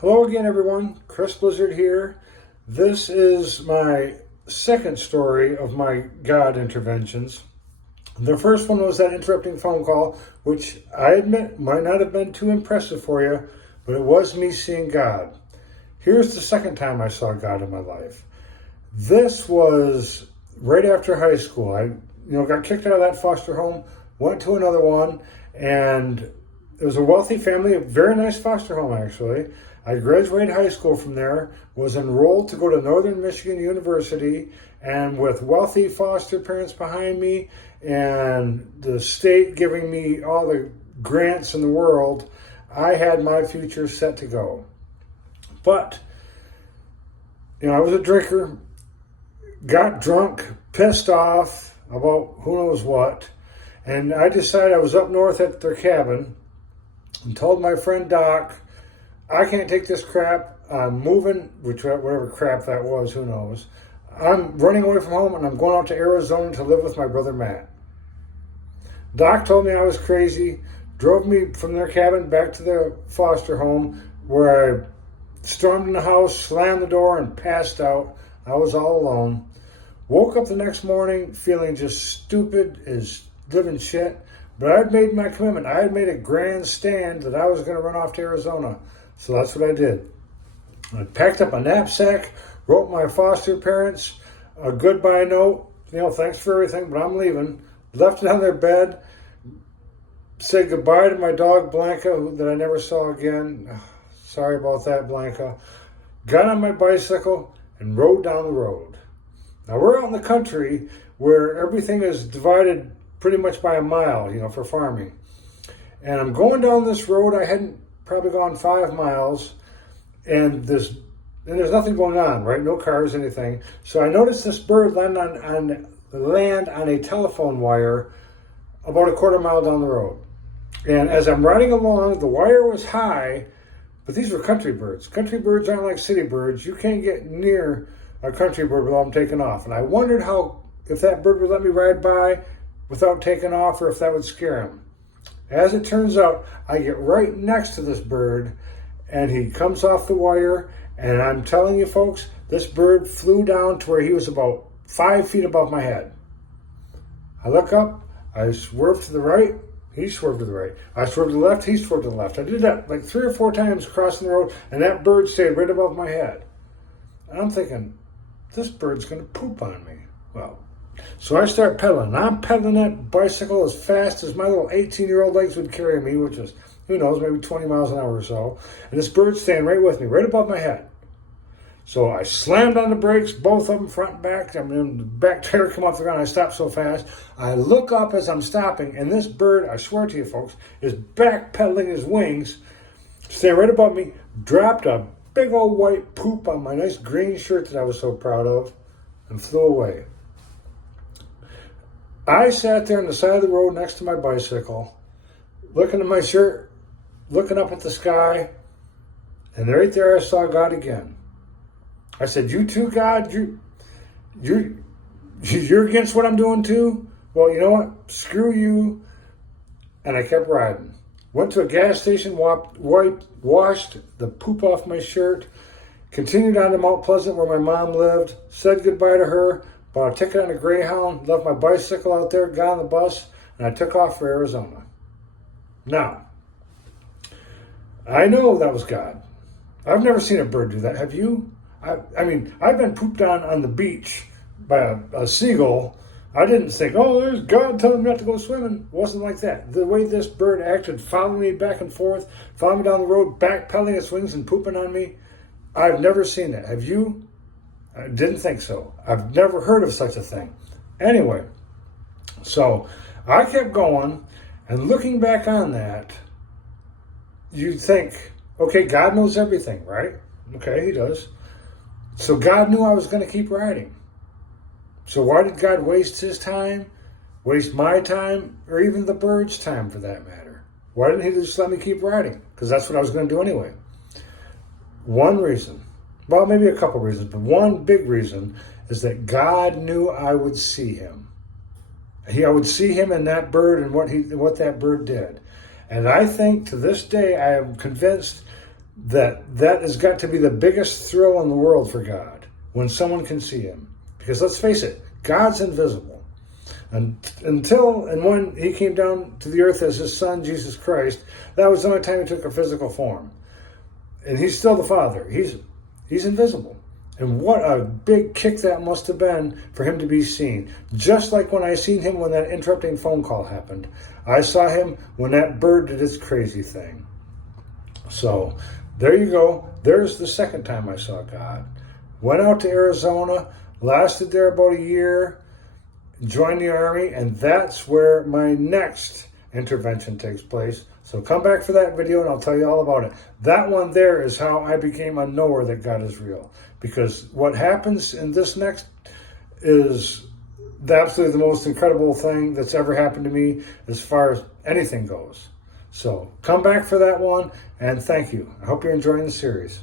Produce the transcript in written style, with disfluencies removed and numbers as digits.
Hello again, everyone. Chris Blizzard here. This is my second story of my God interventions. The first one was that interrupting phone call, which I admit might not have been too impressive for you, but it was me seeing God. Here's the second time I saw God in my life. This was right after high school. I got kicked out of that foster home, went to another one, and it was a wealthy family, a very nice foster home actually. I graduated high school from there, was enrolled to go to Northern Michigan University, and with wealthy foster parents behind me and the state giving me all the grants in the world, I had my future set to go. But, I was a drinker, got drunk, pissed off about who knows what, and I decided I was up north at their cabin and told my friend Doc, I can't take this crap. I'm moving, whatever crap that was, who knows. I'm running away from home and I'm going out to Arizona to live with my brother Matt. Doc told me I was crazy, drove me from their cabin back to their foster home where I stormed in the house, slammed the door, and passed out. I was all alone. Woke up the next morning feeling just stupid as living shit, but I had made my commitment. I had made a grand stand that I was going to run off to Arizona. So that's what I did. I packed up a knapsack, wrote my foster parents a goodbye note, thanks for everything, but I'm leaving. Left it on their bed, said goodbye to my dog Blanca, that I never saw again. Sorry about that, Blanca. Got on my bicycle and rode down the road. Now we're out in the country where everything is divided pretty much by a mile, for farming. And I'm going down this road. I hadn't probably gone 5 miles, and there's nothing going on, right? No cars, anything. So I noticed this bird land on a telephone wire about a quarter mile down the road. And as I'm riding along, the wire was high, but these were country birds. Country birds aren't like city birds. You can't get near a country bird without them taking off. And I wondered if that bird would let me ride by without taking off, or if that would scare him. As it turns out, I get right next to this bird, and he comes off the wire, and I'm telling you folks, this bird flew down to where he was about 5 feet above my head. I look up, I swerved to the right, he swerved to the right. I swerved to the left, he swerved to the left. I did that like 3 or 4 times crossing the road, and that bird stayed right above my head. And I'm thinking, this bird's going to poop on me. Well, so I start pedaling. I'm pedaling that bicycle as fast as my little 18-year-old legs would carry me, which is, who knows, maybe 20 miles an hour or so. And this bird's staying right with me, right above my head. So I slammed on the brakes, both of them, front and back. The back tire come off the ground. I stopped so fast. I look up as I'm stopping, and this bird, I swear to you folks, is backpedaling his wings, staying right above me, dropped a big old white poop on my nice green shirt that I was so proud of, and flew away. I sat there on the side of the road next to my bicycle, looking at my shirt, looking up at the sky, and right there I saw God again. I said, "You too, God? You're against what I'm doing too? Well, you know what? Screw you." And I kept riding. Went to a gas station, washed the poop off my shirt, continued on to Mount Pleasant where my mom lived, said goodbye to her, bought a ticket on a Greyhound, left my bicycle out there, got on the bus, and I took off for Arizona. Now, I know that was God. I've never seen a bird do that. Have you? I mean, I've been pooped on the beach by a seagull. I didn't think, oh, there's God telling me not to go swimming. It wasn't like that. The way this bird acted, following me back and forth, following me down the road, backpedaling its wings and pooping on me, I've never seen that. Have you? I didn't think so. I've never heard of such a thing. Anyway, so I kept going, and looking back on that, you'd think, okay, God knows everything, right? Okay, he does. So God knew I was going to keep riding. So why did God waste his time, waste my time, or even the bird's time for that matter? Why didn't he just let me keep riding? Because that's what I was going to do anyway. One reason, well, maybe a couple reasons, but one big reason is that God knew I would see him. I would see him in that bird and what that bird did. And I think to this day, I am convinced that has got to be the biggest thrill in the world for God, when someone can see him. Because let's face it, God's invisible. And when he came down to the earth as his son, Jesus Christ, that was the only time he took a physical form. And he's still the Father. He's invisible. And what a big kick that must have been for him to be seen. Just like when I seen him when that interrupting phone call happened. I saw him when that bird did its crazy thing. So there you go. There's the second time I saw God. Went out to Arizona, lasted there about a year, joined the Army, and that's where my next intervention takes place. So come back for that video and I'll tell you all about it. That one there is how I became a knower that God is real. Because what happens in this next is absolutely the most incredible thing that's ever happened to me as far as anything goes. So come back for that one, and thank you. I hope you're enjoying the series.